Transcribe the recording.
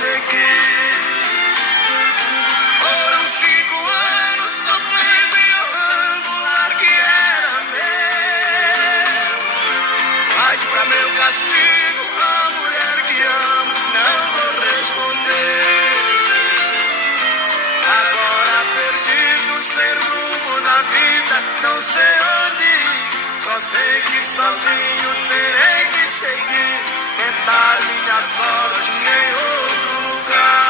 seguir. Foram 5 anos sofrendo e honrando o lar que era meu. Mas pra meu castigo, a mulher que amo não vou responder. Agora perdido, sem rumo na vida, não sei onde ir. Só sei que sozinho terei que seguir, tentar minha sorte em outro lugar.